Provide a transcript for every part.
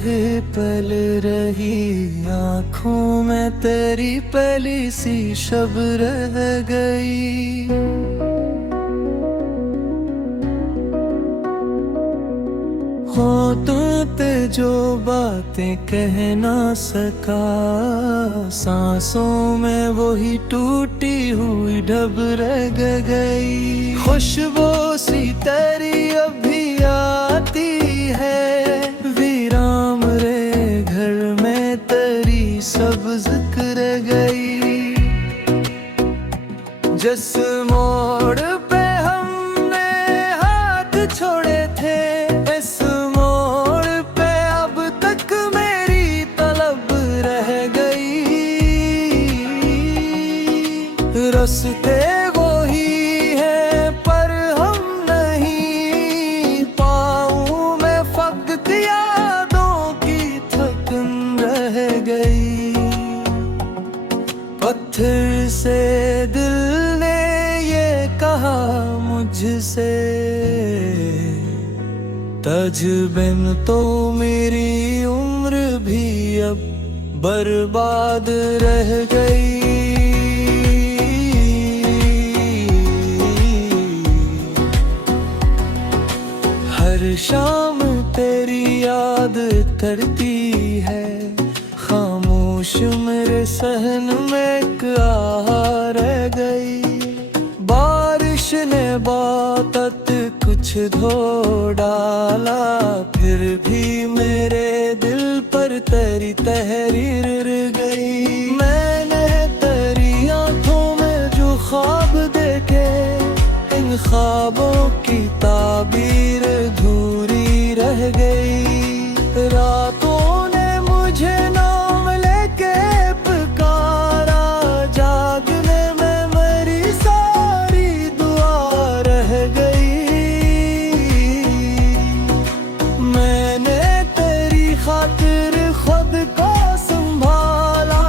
पल रही आँखों में तेरी पहली सी शब रह गई। होठों पे जो बातें कह ना सका, सांसों में वही टूटी हुई ढब रह गई। खुशबू सी तेरी अभी आती है, विराम रे घर में तेरी सब्ज रह गई। जिस मोड़ पे हमने हाथ छोड़े थे, इस मोड़ पे अब तक मेरी तलब रह गई। रास्ते वही है पर हम नहीं, पाँव में फकत यादों की थकन रह गई। पत्थर से दिल ने ये कहा मुझसे, तुझ बिन तो मेरी उम्र भी अब बर्बाद रह गई। हर शाम तेरी याद करती है, खामोश मेरे सहन में एक आह रह गई। बारिश ने बातत कुछ धो डाला, फिर भी मेरे दिल पर तेरी तहरीर रह गई। मैंने तेरी आंखों में जो ख्वाब देखे, इन ख्वाबों की ताबीर अधूरी रह गई। रातों ने मुझे नाम लेके पुकारा, जागने में मेरी सारी दुआ रह गई। मैंने तेरी खातिर खुद को संभाला,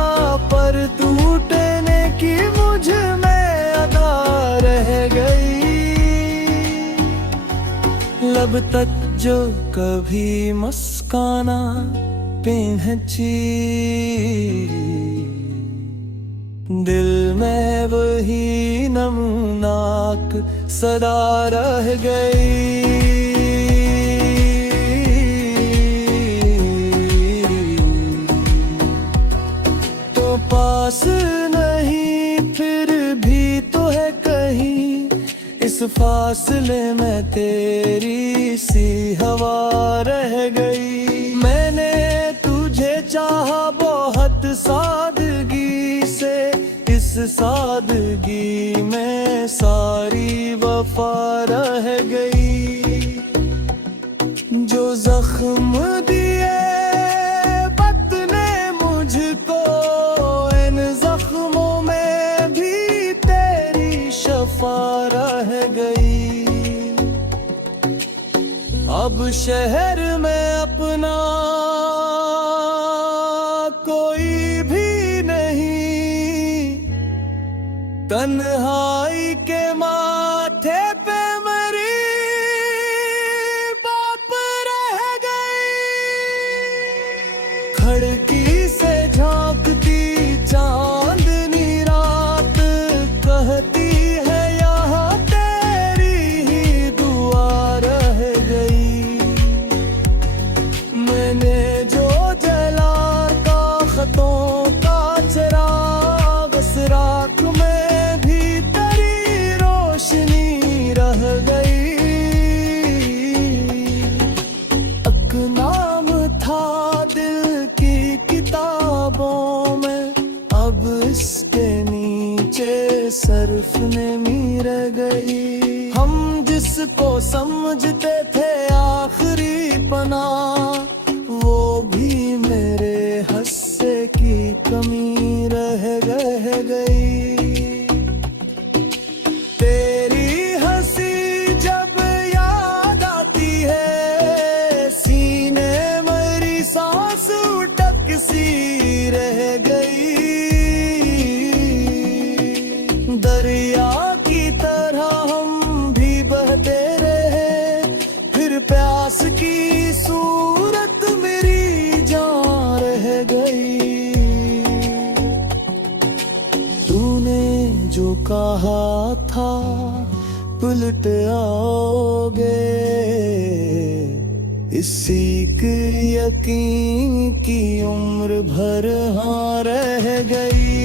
पर टूटने की मुझ में अदा रह गई। लब तक जो कभी मुस्काना पहची, दिल में वही नमनाक सदा रह गई। तो पास नहीं फिर भी तो है कहीं, इस फासले में तेरी सी हवा रह गई। मैंने तुझे चाहा बहुत सादगी से, इस सादगी में सारी वफा रह गई। जो जख्म दिए वक्त ने मुझको, इन जख्मों में भी तेरी शफा रह गई। अब शहर में अपना कोई भी नहीं, तन्हाई के माथे पे मेरी बाप रह गई। खिड़की से झांकती चांदनी रात कहती है यहाँ तेरी ही दुआ रह गई। मैंने जो जला का खतों का चिराग, उस राख में भी तेरी रोशनी रह गई। एक नाम था दिल की किताबों में, अब इसके नीचे सर्फ नमी रह गई। हम जिसको समझते थे आखिरी पनाह, वो भी मेरे हस्से की कमी रह गई। तेरी हंसी जब याद आती है, सीने मेरी सांस उटक सी रह गई। दरिया की तरह हम भी बहते रहे, फिर प्यास की सूरत मेरी कहा था उलट आओगे, इसी के यकीन की उम्र भर हाँ रह गई।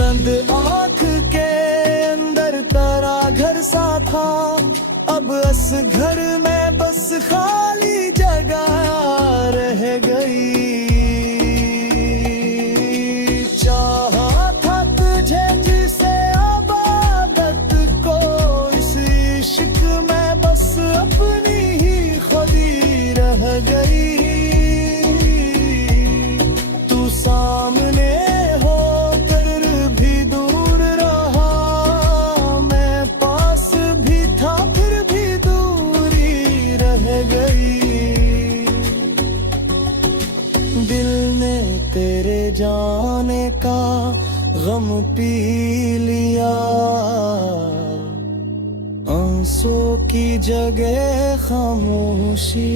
बंद आँख के अंदर तारा घर सा था, अब इस घर में बस खाली जगह रह गई। चाहा था तुझे जिसे आबादत को, इस इश्क में बस अपनी ही खुदी रह गई। तू सामने दिल ने तेरे जाने का गम पी लिया, आंसू की जगह खामोशी।